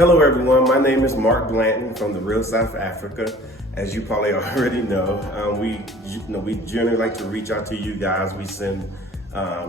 Hello everyone, my name is Mark Blanton from the Real South Africa. As you probably already know, we generally like to reach out to you guys. We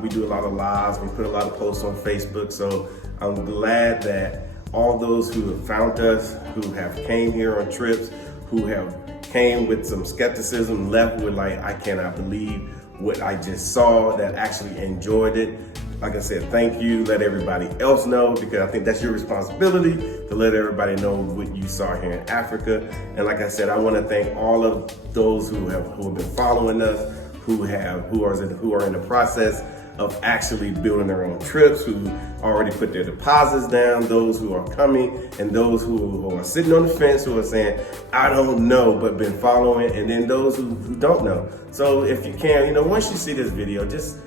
do a lot of lives, we put a lot of posts on Facebook. So I'm glad that all those who have found us, who have came here on trips, who have came with some skepticism, left with like, I cannot believe what I just saw, that actually enjoyed it. Like I said, thank you. Let everybody else know, because I think that's your responsibility to let everybody know what you saw here in Africa. And like I said, I want to thank all of those who have been following us, who are in the process of actually building their own trips, who already put their deposits down, those who are coming, and those who are sitting on the fence, who are saying, I don't know, but been following, and then those who don't know. So if you can, once you see this video, just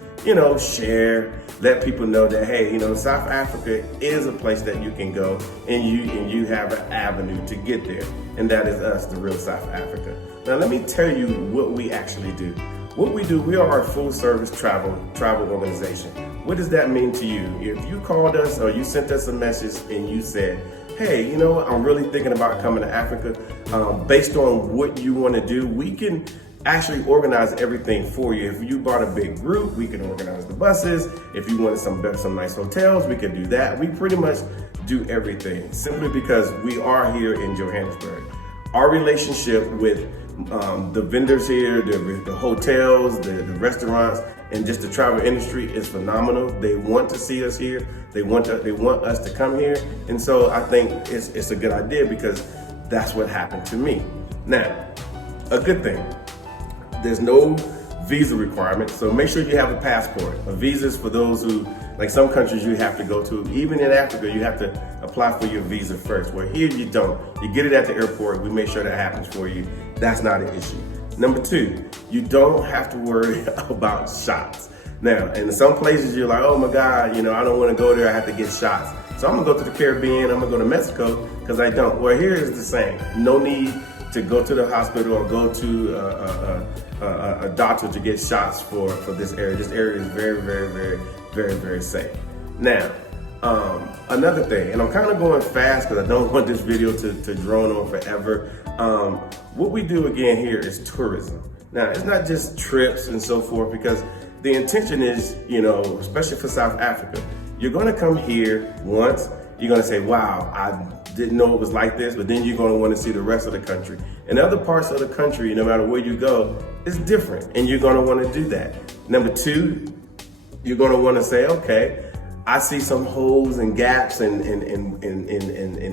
share, let people know that, hey, South Africa is a place that you can go, and you have an avenue to get there. And that is us, the Real South Africa. Now, let me tell you what we actually do. What we do, we are a full service travel organization. What does that mean to you? If you called us or you sent us a message and you said, hey, I'm really thinking about coming to Africa, based on what you want to do, we can actually organize everything for you. If you brought a big group, we can organize the buses. If you wanted some nice hotels, we can do that. We pretty much do everything, simply because we are here in Johannesburg. Our relationship with the vendors here, the hotels, the restaurants, and just the travel industry is phenomenal. They want to see us here. They want us to come here. And so I think it's a good idea, because that's what happened to me. Now, a good thing, there's no visa requirement, so make sure you have a passport. A visa is for those who, like some countries you have to go to, even in Africa, you have to apply for your visa first. Well, here you don't. You get it at the airport. We make sure that happens for you. That's not an issue. Number two, you don't have to worry about shots. Now, in some places you're like, oh my God, I don't want to go there, I have to get shots. So I'm gonna go to the Caribbean, I'm gonna go to Mexico, because I don't. Well, here is the same. No need to go to the hospital or go to a doctor to get shots for this area. This area is very, very, very, very, very safe. Now, another thing, and I'm kind of going fast because I don't want this video to drone on forever. What we do again here is tourism. Now, it's not just trips and so forth, because the intention is, especially for South Africa, you're gonna come here once, you're gonna say, wow, I didn't know it was like this, but then you're gonna wanna see the rest of the country. And other parts of the country, no matter where you go, is different, and you're gonna wanna do that. Number two, you're gonna wanna say, okay, I see some holes and gaps in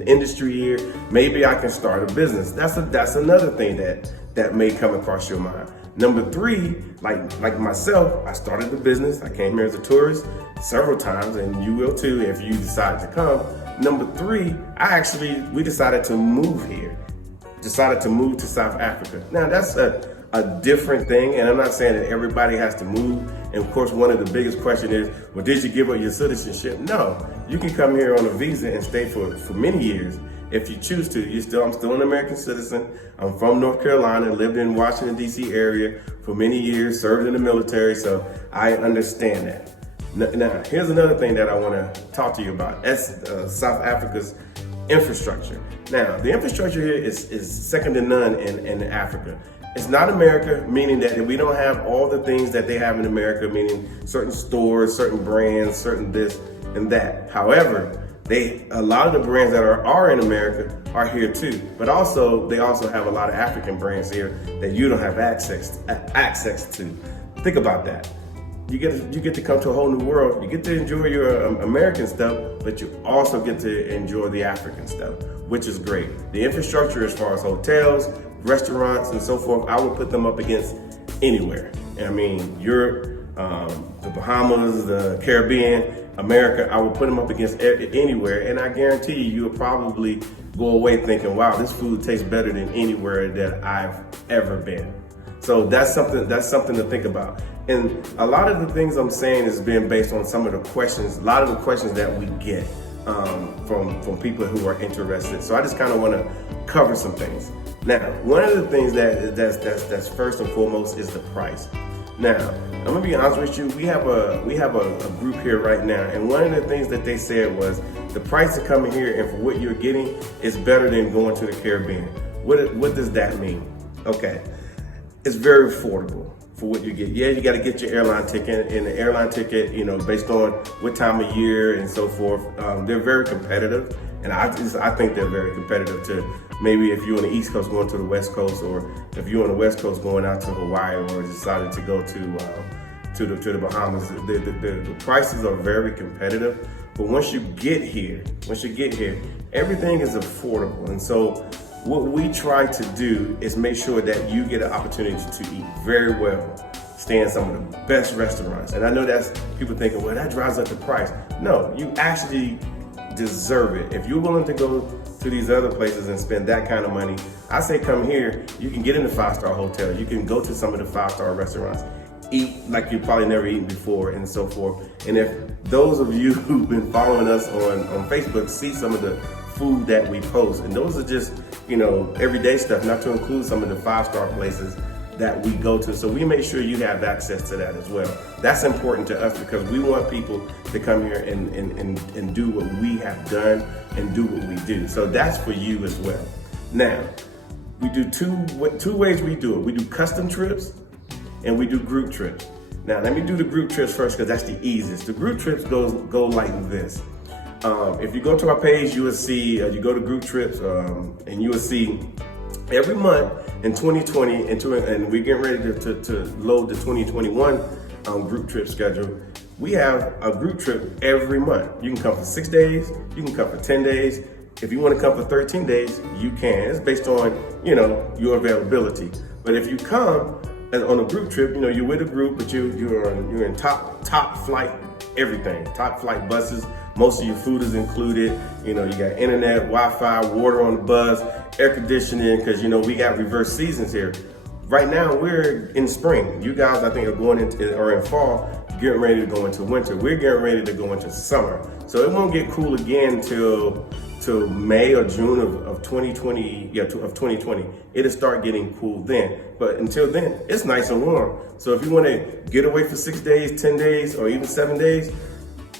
industry here. Maybe I can start a business. That's another thing that may come across your mind. Number three, like myself, I started the business. I came here as a tourist several times, and you will too if you decide to come. Number three, we decided to move here. Decided to move to South Africa. Now that's a different thing, and I'm not saying that everybody has to move. And of course, one of the biggest questions is, well, did you give up your citizenship? No, you can come here on a visa and stay for many years if you choose to. I'm still an American citizen. I'm from North Carolina, lived in Washington, D.C. area for many years, served in the military, so I understand that. Now, here's another thing that I want to talk to you about. That's South Africa's infrastructure. Now, the infrastructure here is second to none in Africa. It's not America, meaning that we don't have all the things that they have in America, meaning certain stores, certain brands, certain this and that. However, a lot of the brands that are in America are here too, but they also have a lot of African brands here that you don't have access to. Think about that. You get to come to a whole new world. You get to enjoy your American stuff, but you also get to enjoy the African stuff, which is great. The infrastructure as far as hotels, restaurants, and so forth, I would put them up against anywhere. I mean, Europe, the Bahamas, the Caribbean, America, I would put them up against anywhere, and I guarantee you'll probably go away thinking, wow, this food tastes better than anywhere that I've ever been. So that's something to think about. And a lot of the things I'm saying is being based on some of the questions, a lot of the questions that we get from people who are interested. So I just kind of want to cover some things. Now, one of the things that's first and foremost is the price. Now, I'm gonna be honest with you. We have a group here right now, and one of the things that they said was the price of coming here and for what you're getting is better than going to the Caribbean. What does that mean? Okay, it's very affordable for what you get. Yeah, you got to get your airline ticket, and the airline ticket, you know, based on what time of year and so forth, they're very competitive, and I think they're very competitive to maybe if you're on the East Coast going to the West Coast, or if you're on the West Coast going out to Hawaii, or decided to go to the Bahamas. The prices are very competitive, but once you get here, everything is affordable, and so what we try to do is make sure that you get an opportunity to eat very well, stay in some of the best restaurants. And I know that's people thinking, well, that drives up the price. No, you actually deserve it. If you're willing to go to these other places and spend that kind of money, I say come here. You can get into 5-star hotels. You can go to some of the 5-star restaurants, eat like you've probably never eaten before and so forth. And if those of you who've been following us on Facebook see some of the food that we post, and those are just, you know, everyday stuff, not to include some of the 5-star places that we go to. So we make sure you have access to that as well. That's important to us because we want people to come here and do what we have done and do what we do. So that's for you as well. Now, we do two ways we do it. We do custom trips and we do group trips. Now, let me do the group trips first because that's the easiest. The group trips go like this. If you go to our page, you will see, you go to group trips, and you will see every month in 2020, and we're getting ready to load the 2021 group trip schedule. We have a group trip every month. You can come for 6 days, you can come for 10 days. If you want to come for 13 days, you can. It's based on, you know, your availability. But if you come on a group trip, you know, you're with a group, but you're in top flight everything, top flight buses. Most of your food is included. You know, you got internet, Wi-Fi, water on the bus, air conditioning, because, you know, we got reverse seasons here. Right now, we're in spring. You guys, I think, are in fall, getting ready to go into winter. We're getting ready to go into summer. So it won't get cool again till May or June of 2020, of 2020. It'll start getting cool then. But until then, it's nice and warm. So if you want to get away for 6 days, 10 days, or even 7 days,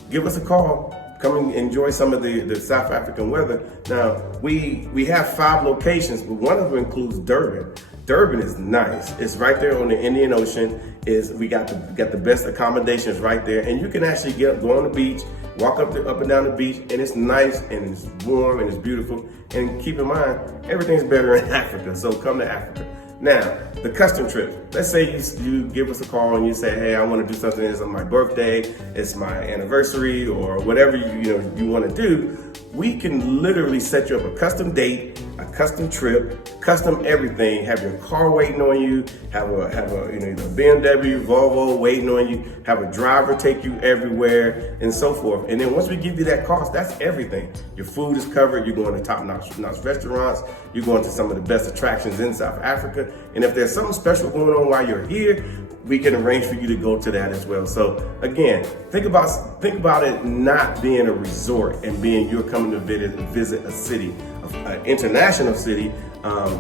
give us a call. Come and enjoy some of the South African weather. Now, we have 5 locations, but one of them includes Durban. Durban is nice. It's right there on the Indian Ocean. We got the best accommodations right there, and you can actually go on the beach, walk up and down the beach, and it's nice and it's warm and it's beautiful. And keep in mind, everything's better in Africa, so come to Africa. Now, the custom trips. Let's say you give us a call and you say, hey, I want to do something. It's on my birthday, it's my anniversary, or whatever you want to do. We can literally set you up a custom date, a custom trip, custom everything. Have your car waiting on you. Have a either BMW, Volvo waiting on you. Have a driver take you everywhere, and so forth. And then once we give you that cost, that's everything. Your food is covered. You're going to top-notch restaurants. You're going to some of the best attractions in South Africa. And if there's something special going on while you're here, we can arrange for you to go to that as well. So again, think about it not being a resort and being you're coming to visit a city, an international city,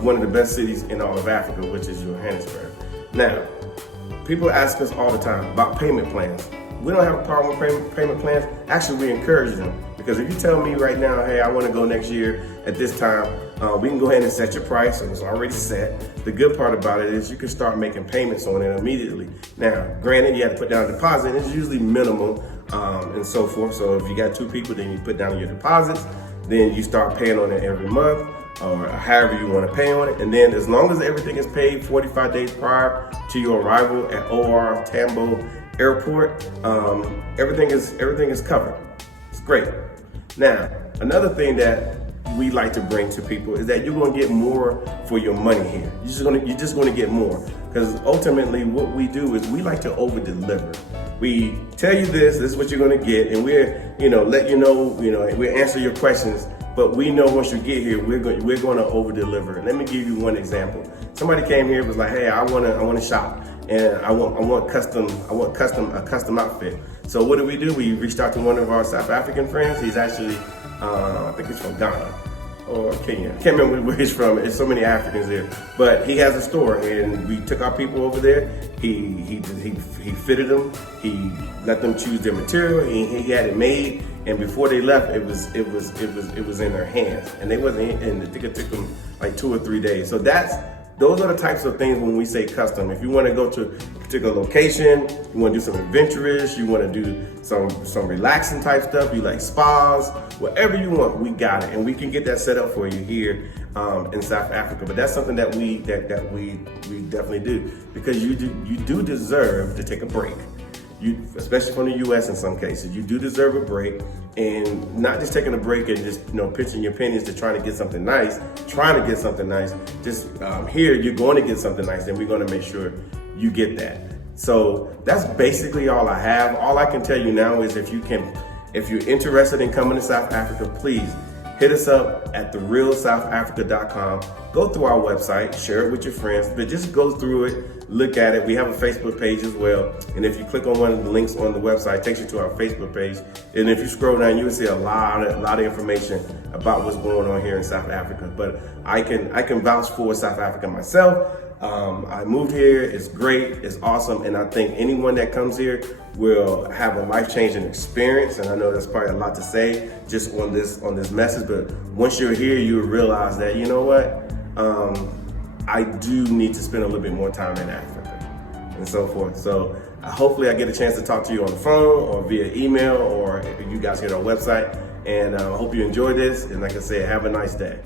one of the best cities in all of Africa, which is Johannesburg. Now, people ask us all the time about payment plans. We don't have a problem with payment plans. Actually, we encourage them, because if you tell me right now, hey, I want to go next year at this time, we can go ahead and set your price, so it's already set. The good part about it is you can start making payments on it immediately. Now, granted, you have to put down a deposit. It's usually minimal and so forth. So if you got 2 people, then you put down your deposits. Then you start paying on it every month, or however you want to pay on it. And then as long as everything is paid 45 days prior to your arrival at OR Tambo Airport, everything is covered. It's great. Now, another thing that we like to bring to people is that you're going to get more for your money here. You're just going to get more, because ultimately what we do is we like to over-deliver. We tell you this is what you're going to get, and we're let you know, we answer your questions. But we know once you get here, we're going to over-deliver. Let me give you one example. Somebody came here and was like, hey, I want to shop, and I want a custom outfit. So what do? We reached out to one of our South African friends. He's actually, I think he's from Ghana or Kenya. I can't remember where he's from. There's so many Africans there. But he has a store, and we took our people over there. He fitted them. He let them choose their material. He had it made, and before they left, it was in their hands. And they wasn't. And I think it took them like 2 or 3 days. So those are the types of things when we say custom. If you want to go to a particular location, you want to do some adventurous, you want to do some relaxing type stuff, you like spas, whatever you want, we got it, and we can get that set up for you here in South Africa. But that's something that we definitely do, because you do deserve to take a break. Especially from the U.S. in some cases, you do deserve a break, and not just taking a break and just pitching your pennies to trying to get something nice. Just here you're going to get something nice, and we're going to make sure you get that. So that's basically all I have. All I can tell you now is if you're interested in coming to South Africa, please hit us up at therealsouthafrica.com. Go through our website, share it with your friends, but just go through it, look at it. We have a Facebook page as well. And if you click on one of the links on the website, it takes you to our Facebook page. And if you scroll down, you will see a lot of information about what's going on here in South Africa. But I can vouch for South Africa myself. I moved here, it's great, it's awesome, and I think anyone that comes here will have a life-changing experience. And I know that's probably a lot to say just on this message, but once you're here, you'll realize that, you know what, I do need to spend a little bit more time in Africa and so forth. So hopefully I get a chance to talk to you on the phone or via email, or if you guys hit our website. And I hope you enjoy this, and like I said, have a nice day.